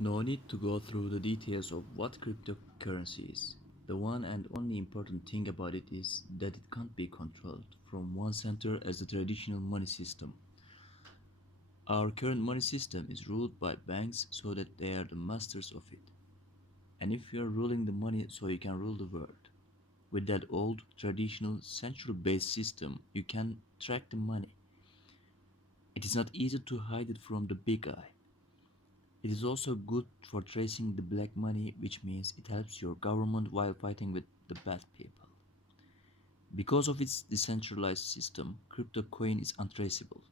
No need to go through the details of what cryptocurrency is. The one and only important thing about it is that it can't be controlled from one center as the traditional money system. Our current money system is ruled by banks so that they are the masters of it. And if you are ruling the money so you can rule the world. With that old, traditional, central based system, you can track the money. It is not easy to hide it from the big eye. It is also good for tracing the black money, which means it helps your government while fighting with the bad people. Because of its decentralized system, crypto coin is untraceable.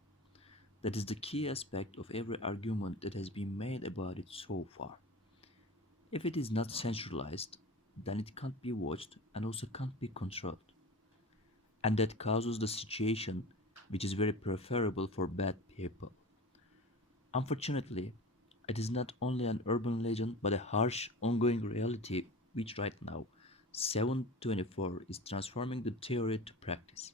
That is the key aspect of every argument that has been made about it so far. If it is not centralized, then it can't be watched and also can't be controlled. And that causes the situation which is very preferable for bad people. Unfortunately, it is not only an urban legend but a harsh, ongoing reality which right now, 724 is transforming the theory to practice.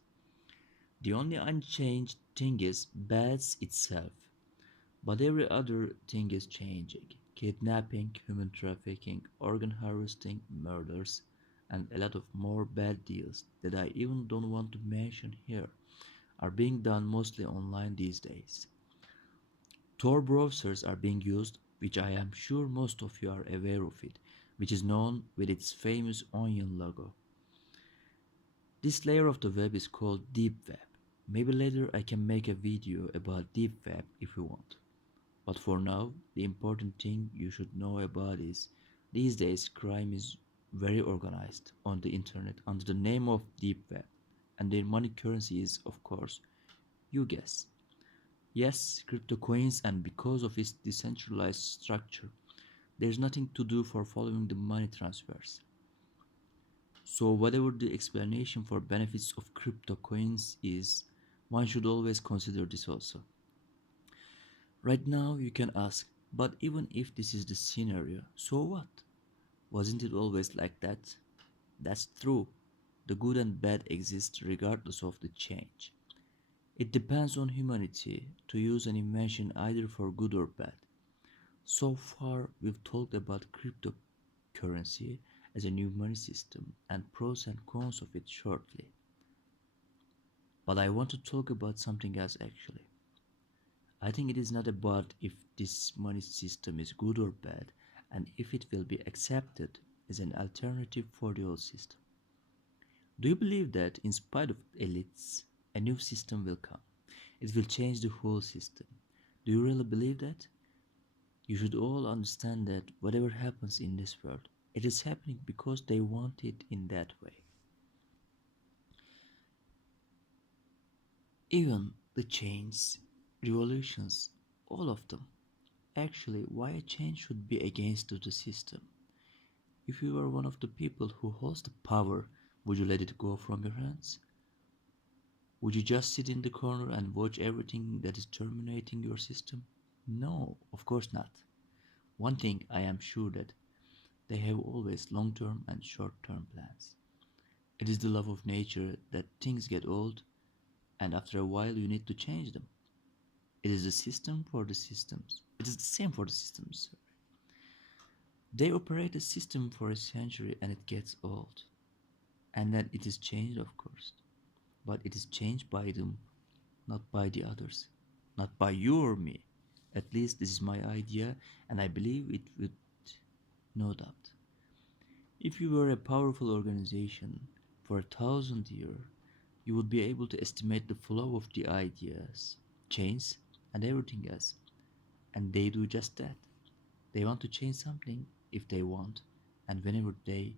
The only unchanged thing is bats itself, but every other thing is changing. Kidnapping, human trafficking, organ harvesting, murders, and a lot of more bad deals that I even don't want to mention here are being done mostly online these days. Tor browsers are being used, which I am sure most of you are aware of it, which is known with its famous onion logo. This layer of the web is called deep web. Maybe later I can make a video about deep web if you want. But for now, the important thing you should know about is these days crime is very organized on the internet under the name of deep web, and their money currency is, of course, you guess. Yes, crypto coins, and because of its decentralized structure, there's nothing to do for following the money transfers. So, whatever the explanation for benefits of crypto coins is, one should always consider this also. Right now, you can ask, but even if this is the scenario, so what? Wasn't it always like that? That's true. The good and bad exist regardless of the change. It depends on humanity to use an invention either for good or bad. So far, we've talked about cryptocurrency as a new money system and pros and cons of it shortly. But I want to talk about something else actually. I think it is not about if this money system is good or bad and if it will be accepted as an alternative for the old system. Do you believe that in spite of elites, a new system will come? It will change the whole system. Do you really believe that? You should all understand that whatever happens in this world, it is happening because they want it in that way. Even the changes, revolutions, all of them. Actually, why a change should be against the system? If you were one of the people who holds the power, would you let it go from your hands? Would you just sit in the corner and watch everything that is terminating your system? No, of course not. One thing I am sure that they have always long term and short term plans. It is the love of nature that things get old and after a while you need to change them. It is the system for the systems. It is the same for the systems. They operate a system for a century and it gets old. And then it is changed, of course. But it is changed by them, not by the others. Not by you or me. At least this is my idea, and I believe it would no doubt. If you were a powerful organization for 1,000 years, you would be able to estimate the flow of the ideas, chains, and everything else. And they do just that. They want to change something if they want, and whenever they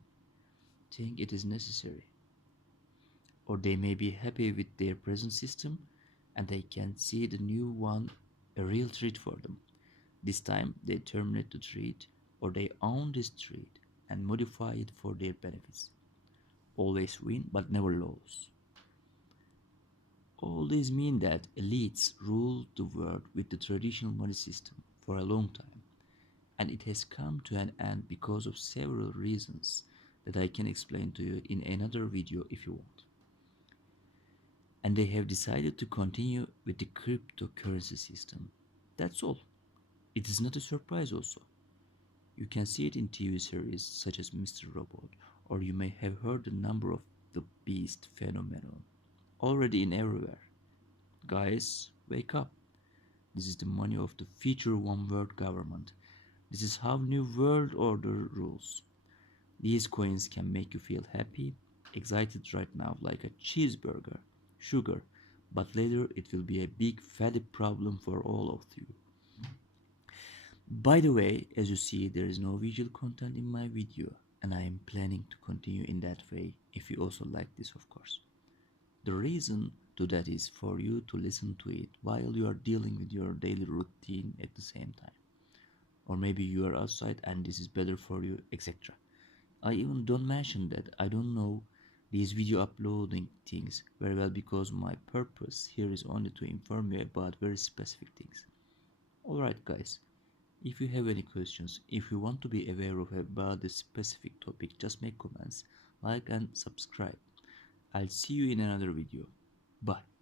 think it is necessary. Or they may be happy with their present system and they can see the new one a real treat for them. This time they terminate the treat or they own this treat and modify it for their benefits. Always win but never lose. All these mean that elites ruled the world with the traditional money system for a long time, and it has come to an end because of several reasons that I can explain to you in another video if you want. And they have decided to continue with the cryptocurrency system. That's all. It is not a surprise, also. You can see it in TV series such as Mr. Robot, or you may have heard the number of the beast phenomenon already in everywhere. Guys, wake up. This is the money of the future one world government. This is how new world order rules. These coins can make you feel happy, excited right now like a cheeseburger, sugar, but later it will be a big fatty problem for all of you. By the way, as you see, there is no visual content in my video, and I am planning to continue in that way if you also like this, of course. The reason to that is for you to listen to it while you are dealing with your daily routine at the same time. Or maybe you are outside and this is better for you, etc. I even don't mention that I don't know these video uploading things very well because my purpose here is only to inform you about very specific things. Alright guys, if you have any questions, if you want to be aware of about this specific topic, just make comments, like and subscribe. I'll see you in another video. Bye.